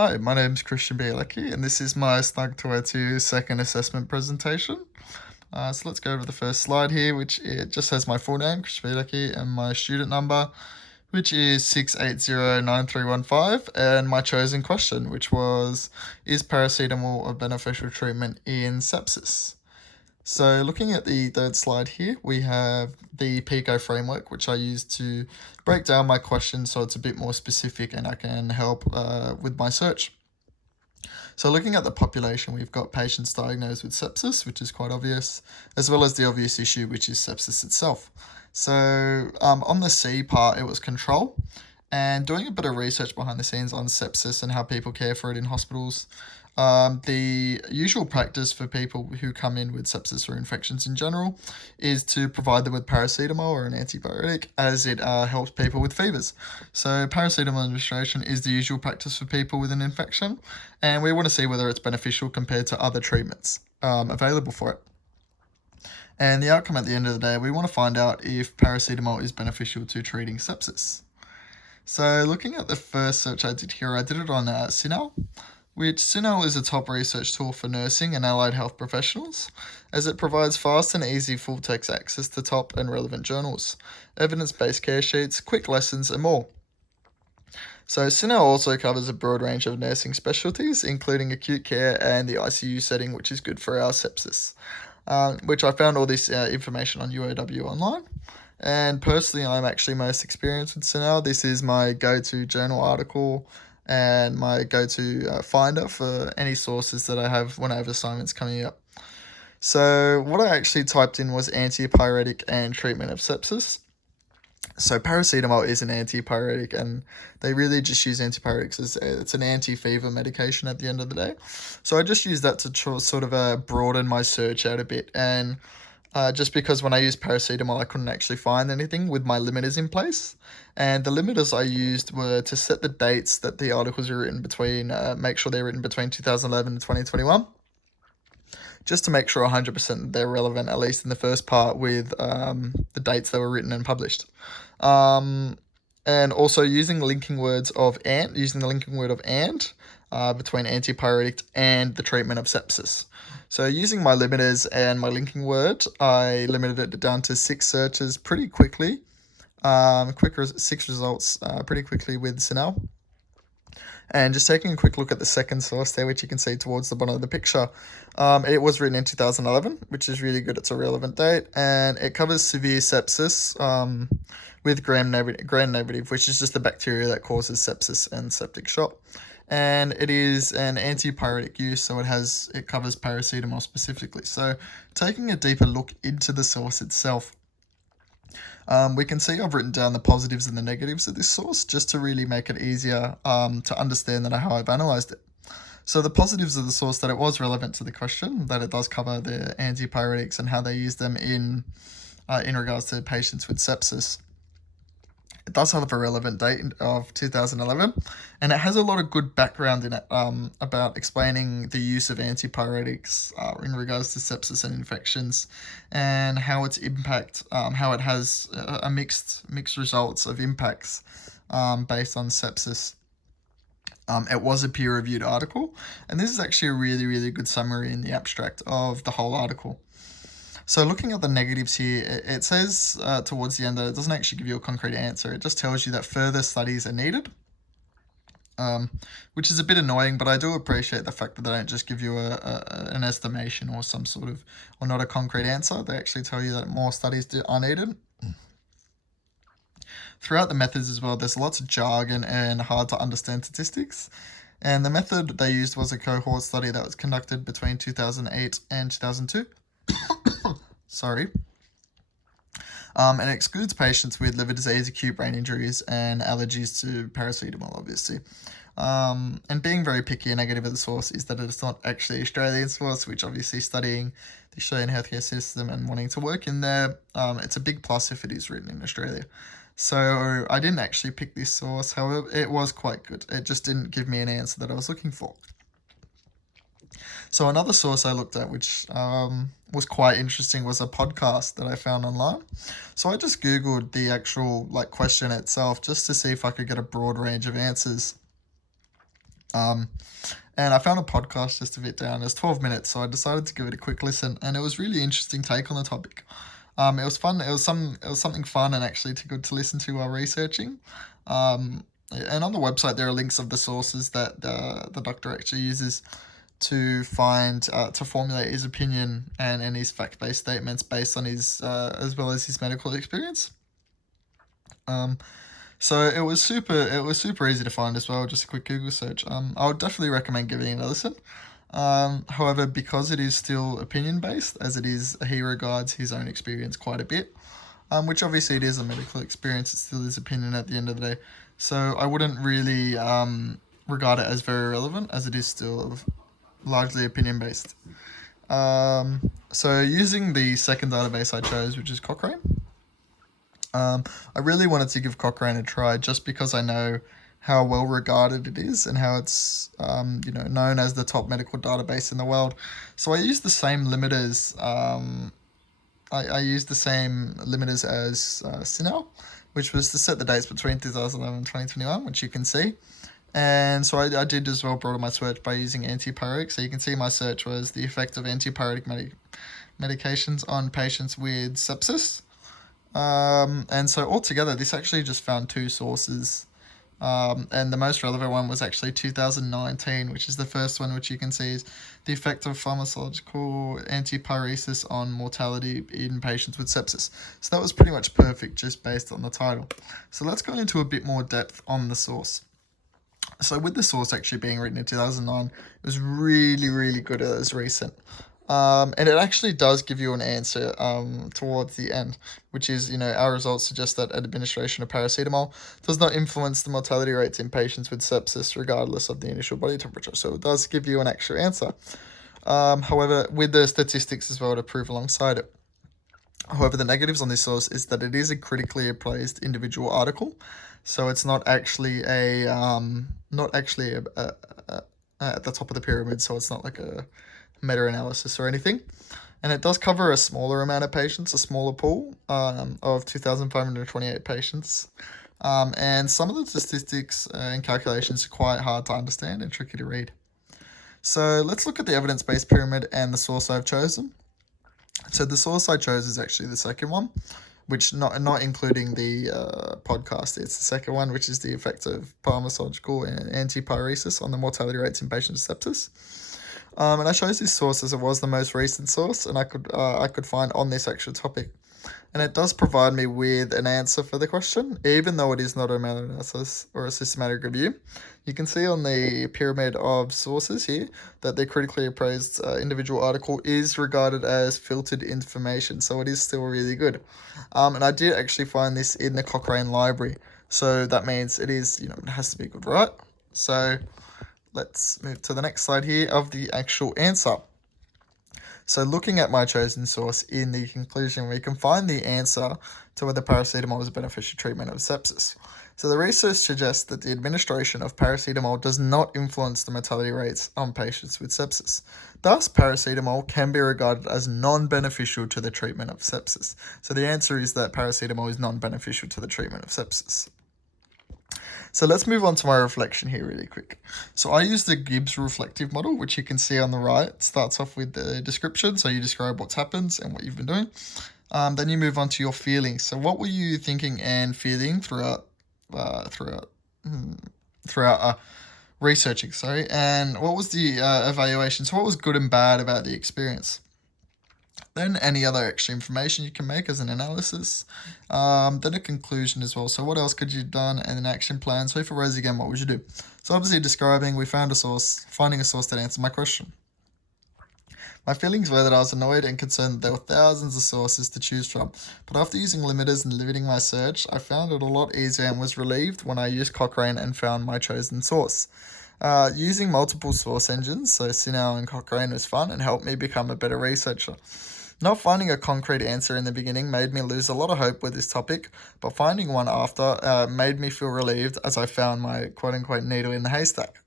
Hi, my name's Christian Bielecki, and this is my Snug 202 second assessment presentation. So let's go over the first slide here, which it just has my full name, Christian Bielecki, and my student number, which is 6809315, and my chosen question, which was, is paracetamol a beneficial treatment in sepsis? So looking at the third slide here, we have the PICO framework, which I use to break down my question so it's a bit more specific and I can help with my search. So looking at the population, we've got patients diagnosed with sepsis, which is quite obvious, as well as the obvious issue, which is sepsis itself. So on the C part, it was control. And doing a bit of research behind the scenes on sepsis and how people care for it in hospitals, the usual practice for people who come in with sepsis or infections in general is to provide them with paracetamol or an antibiotic, as it helps people with fevers. So paracetamol administration is the usual practice for people with an infection, and we want to see whether it's beneficial compared to other treatments available for it. And the outcome at the end of the day, we want to find out if paracetamol is beneficial to treating sepsis. So looking at the first search I did here, I did it on CINAHL, which CINAHL is a top research tool for nursing and allied health professionals, as it provides fast and easy full-text access to top and relevant journals, evidence-based care sheets, quick lessons, and more. So CINAHL also covers a broad range of nursing specialties, including acute care and the ICU setting, which is good for our sepsis, which I found all this information on UOW online. And personally, I'm actually most experienced with CINAHL. This is my go-to journal article and my go-to finder for any sources that I have when I have assignments coming up. So what I actually typed in was antipyretic and treatment of sepsis. So paracetamol is an antipyretic, and they really just use antipyretics as it's an anti-fever medication at the end of the day. So I just used that to sort of broaden my search out a bit, and just because when I used paracetamol, I couldn't actually find anything with my limiters in place. And the limiters I used were to set the dates that the articles were written between, make sure they're written between 2011 and 2021, just to make sure 100% they're relevant, at least in the first part, with the dates they were written and published. And also using linking words of and, using the linking word of and between antipyretic and the treatment of sepsis. So using my limiters and my linking word, I limited it down to 6 searches pretty quickly. 6 results pretty quickly with CINAHL. And just taking a quick look at the second source there, which you can see towards the bottom of the picture, it was written in 2011, which is really good. It's a relevant date, and it covers severe sepsis with gram-negative, which is just the bacteria that causes sepsis and septic shock. And it is an antipyretic use, so it covers paracetamol specifically. So taking a deeper look into the source itself, we can see I've written down the positives and the negatives of this source just to really make it easier to understand how I've analysed it. So the positives of the source, that it was relevant to the question, that it does cover the antipyretics and how they use them in regards to patients with sepsis. It does have a relevant date of 2011, and it has a lot of good background in it about explaining the use of antipyretics in regards to sepsis and infections, and how its impact, how it has a mixed results of impacts based on sepsis. It was a peer-reviewed article, and this is actually a really, really good summary in the abstract of the whole article. So looking at the negatives here, it says towards the end that it doesn't actually give you a concrete answer. It just tells you that further studies are needed, which is a bit annoying, but I do appreciate the fact that they don't just give you an estimation or some sort of, or not a concrete answer. They actually tell you that more studies are needed. Throughout the methods as well, there's lots of jargon and hard to understand statistics. And the method they used was a cohort study that was conducted between 2008 and 2002. Sorry. And it excludes patients with liver disease, acute brain injuries, and allergies to paracetamol, obviously. And being very picky and negative of the source is that it's not actually Australian source, which obviously studying the Australian healthcare system and wanting to work in there, it's a big plus if it is written in Australia. So I didn't actually pick this source, however, it was quite good. It just didn't give me an answer that I was looking for. So another source I looked at, which was quite interesting, was a podcast that I found online. So I just Googled the actual question itself just to see if I could get a broad range of answers. Um, and I found a podcast just a bit down. It was 12 minutes, so I decided to give it a quick listen, and it was really interesting take on the topic. It was fun. It was something fun and actually too good to listen to while researching. And on the website there are links of the sources that the doctor actually uses to find to formulate his opinion and his fact based statements based on his as well as his medical experience. Um, so it was super easy to find as well. Just a quick Google search. I would definitely recommend giving it a listen. However, because it is still opinion based, as it is, he regards his own experience quite a bit, which obviously it is a medical experience, it still is opinion at the end of the day. So I wouldn't really regard it as very relevant, as it is still largely opinion based. So using the second database I chose, which is Cochrane, I really wanted to give Cochrane a try just because I know how well regarded it is and how it's known as the top medical database in the world. So I used the same limiters. I used the same limiters as CINAHL, which was to set the dates between 2011 and 2021, which you can see. And so I did as well broaden my search by using antipyretic. So you can see my search was the effect of antipyretic medications on patients with sepsis. And so altogether, this actually just found two sources. And the most relevant one was actually 2019, which is the first one, which you can see is the effect of pharmacological antipyresis on mortality in patients with sepsis. So that was pretty much perfect just based on the title. So let's go into a bit more depth on the source. So with the source actually being written in 2009, it was really, really good as recent. And it actually does give you an answer towards the end, which is, our results suggest that administration of paracetamol does not influence the mortality rates in patients with sepsis regardless of the initial body temperature. So it does give you an extra answer. However, with the statistics as well to prove alongside it. However, the negatives on this source is that it is a critically appraised individual article, so it's not actually at the top of the pyramid. So it's not like a meta-analysis or anything, and it does cover a smaller amount of patients, a smaller pool of 2,528 patients. And some of the statistics and calculations are quite hard to understand and tricky to read. So let's look at the evidence-based pyramid and the source I've chosen. So the source I chose is actually the second one, which not including the podcast. It's the second one, which is the effect of pharmacological and antipyresis on the mortality rates in patients with sepsis. And I chose this source as it was the most recent source, and I could find on this actual topic. And it does provide me with an answer for the question, even though it is not a meta-analysis or a systematic review. You can see on the pyramid of sources here that the critically appraised individual article is regarded as filtered information, so it is still really good. And I did actually find this in the Cochrane library, so that means it is, it has to be good, right? So let's move to the next slide here of the actual answer. So looking at my chosen source in the conclusion, we can find the answer to whether paracetamol is a beneficial treatment of sepsis. So the research suggests that the administration of paracetamol does not influence the mortality rates on patients with sepsis. Thus, paracetamol can be regarded as non-beneficial to the treatment of sepsis. So the answer is that paracetamol is non-beneficial to the treatment of sepsis. So let's move on to my reflection here really quick. So I use the Gibbs reflective model, which you can see on the right. It starts off with the description, so you describe what's happened and what you've been doing. Then you move on to your feelings. So what were you thinking and feeling throughout researching? Sorry, and what was the evaluation? So what was good and bad about the experience? Then any other extra information you can make as an analysis. Then a conclusion as well. So what else could you have done, and an action plan. So if it rose again, what would you do? So obviously describing, we found a source, finding a source that answered my question. My feelings were that I was annoyed and concerned that there were thousands of sources to choose from, but after using limiters and limiting my search, I found it a lot easier and was relieved when I used Cochrane and found my chosen source. Using multiple source engines, so CINAHL and Cochrane, was fun and helped me become a better researcher. Not finding a concrete answer in the beginning made me lose a lot of hope with this topic, but finding one after made me feel relieved as I found my quote-unquote needle in the haystack.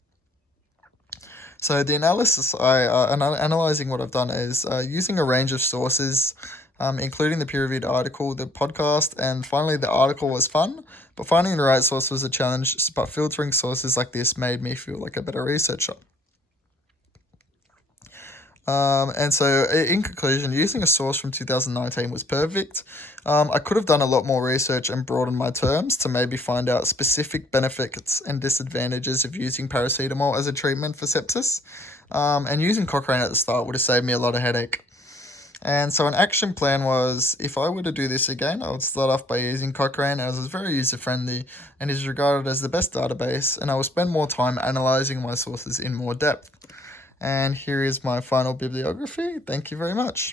So the analysis, analyzing what I've done is using a range of sources including the peer-reviewed article, the podcast, and finally the article was fun, but finding the right source was a challenge, but filtering sources like this made me feel like a better researcher. And so, in conclusion, using a source from 2019 was perfect. I could have done a lot more research and broadened my terms to maybe find out specific benefits and disadvantages of using paracetamol as a treatment for sepsis. And using Cochrane at the start would have saved me a lot of headache. And so, an action plan was if I were to do this again, I would start off by using Cochrane as it's very user friendly and is regarded as the best database, and I will spend more time analyzing my sources in more depth. And here is my final bibliography. Thank you very much.